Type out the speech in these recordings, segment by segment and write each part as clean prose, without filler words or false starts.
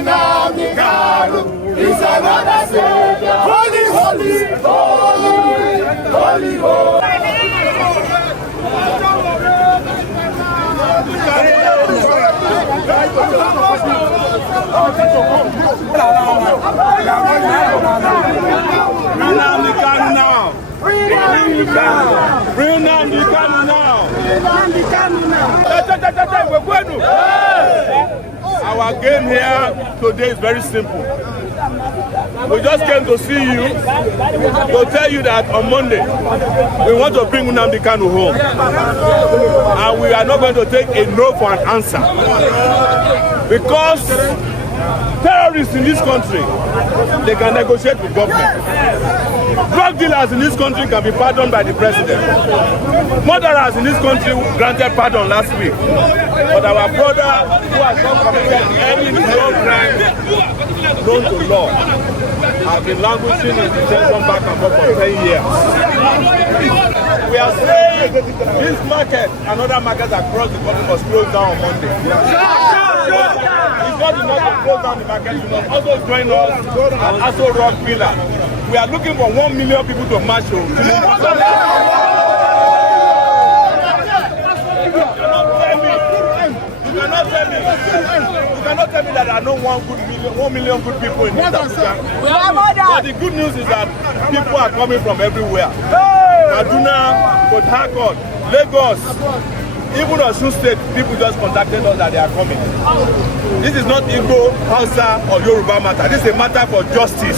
Nnamdi Kanu is another savior. Holy, holy, holy, holy, holy. Nnamdi Kanu now. Free Nnamdi Kanu. Free Nnamdi Kanu now. Nnamdi Kanu now. Our game here today is very simple. We just came to see you, to tell you that on Monday, we want to bring Nnamdi Kanu home. And we are not going to take a no for an answer. Because terrorists in this country, they can negotiate with government. Drug dealers in this country can be pardoned by the president. Murderers in this country granted pardon last week. But our brother who has not committed any drug crime known to law has been languishing in detention back and forth for 10 years. We are saying this market and other markets across the country must close down on Monday. It's not enough to close down the market. You must also join us at Aso Rock Pillar. We are looking for 1 million people to march to. You cannot tell me that there are no 1 million good people in this Abuja. But the good news is that people are coming from everywhere. Kaduna, Port Harcourt, Lagos, even Osun State, people just contacted us that they are coming. This is not Igbo, Hausa, or Yoruba matter. This is a matter for justice.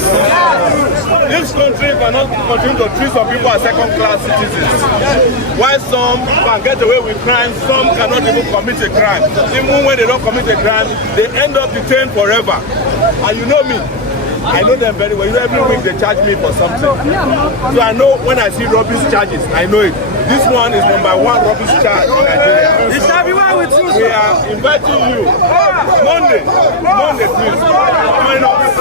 This country cannot continue to treat some people as second-class citizens. While some can get away with crime, some cannot even commit a crime. Even when they don't commit a crime, they end up detained forever. And you know me. I know them very well. Every week they charge me for something. So I know when I see rubbish charges, I know it. This one is #1 rubbish charge in Nigeria. We are inviting you Monday, please. Join us.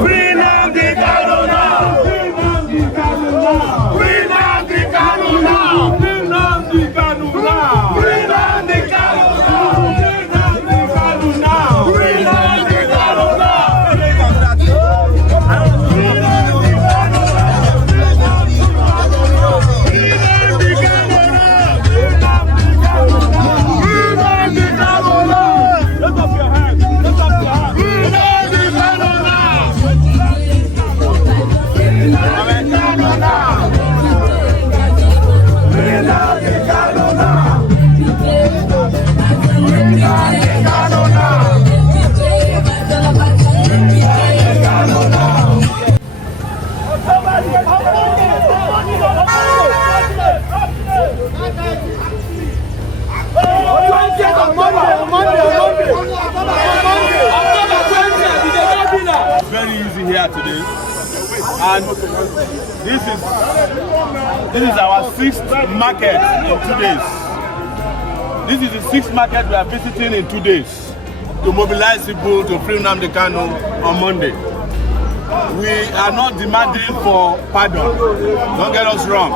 Free Nnamdi Kanu now. Free Nnamdi Kanu now. Free Nnamdi Kanu now. Free Nnamdi Kanu now. Free Nnamdi Kanu now. Free Nnamdi Kanu now. It's very easy here today, and this is our 6th market in 2 days. This is the 6th market we are visiting in 2 days to mobilize people to free Nnamdi Kanu on Monday. We are not demanding for pardon. Don't get us wrong.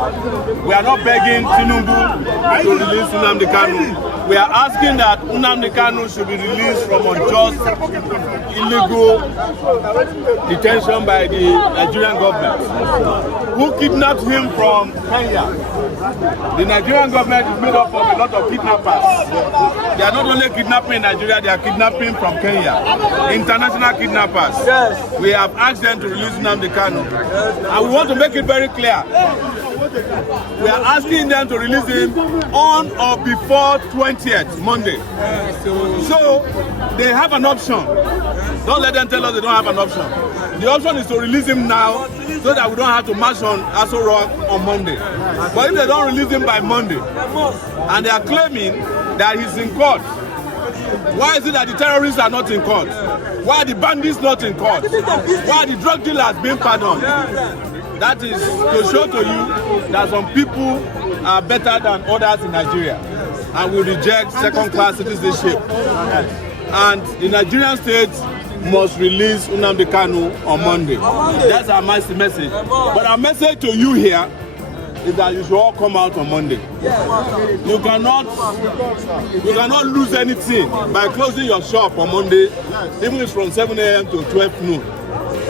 We are not begging Tinubu to release Nnamdi Kanu. We are asking that Nnamdi Kanu should be released from unjust, illegal detention by the Nigerian government, who kidnapped him from Kenya. The Nigerian government is made up of a lot of kidnappers. They are not only kidnapping in Nigeria, they are kidnapping from Kenya. International kidnappers. Yes. We have asked them to release Nnamdi Kanu. And we want to make it very clear. We are asking them to release him on or before 20th, Monday. So they have an option. Don't let them tell us they don't have an option. The option is to release him now so that we don't have to march on Aso Rock on Monday. But if they don't release him by Monday, and they are claiming that he's in court, Why is it that the terrorists are not in court? Why are the bandits not in court? Why are the drug dealers being pardoned? That is to show to you that some people are better than others in Nigeria, and we reject second-class citizenship. And the Nigerian state must release Nnamdi Kanu on Monday. That's our message. But our message to you here is that you should all come out on Monday. You cannot lose anything by closing your shop on Monday, even if it's from 7 a.m. to 12 noon,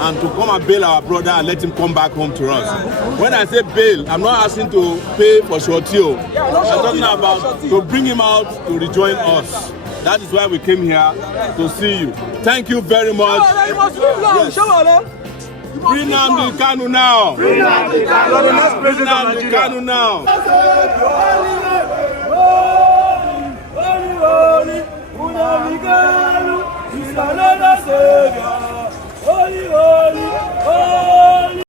and to come and bail our brother and let him come back home to us. When I say bail, I'm not asking to pay for shortio. I'm talking about to bring him out to rejoin us. That is why we came here to see you. Thank you very much. Yes. Free Nnamdi Kanu now. Free Nnamdi Kanu. The next president of Nigeria. Kanu now. Nnamdi Kanu is another savior. Holy, holy, holy.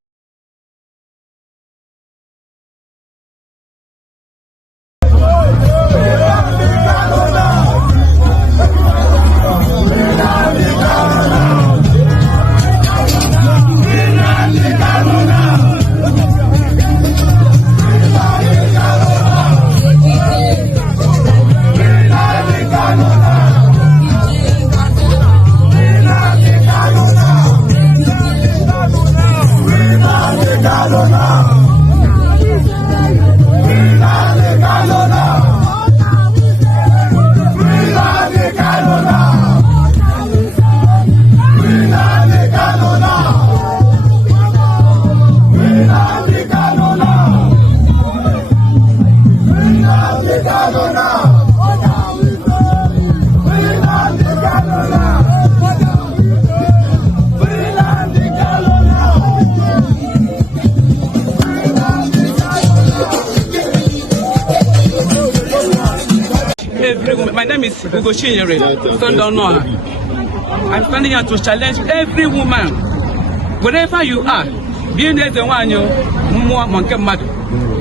My name is I'm standing here to challenge every woman, wherever you are,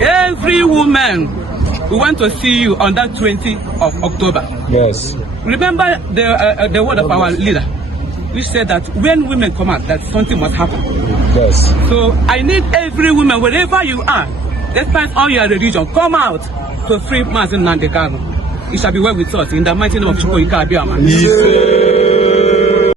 every woman. We want to see you on that 20th of October. Yes. Remember the word of our leader, which said that when women come out, that something must happen. Yes. So I need every woman, wherever you are, despite all your religion, come out to free Nnamdi Kanu. It shall be well with us in the mighty name of Chukwu Ika Abiyama.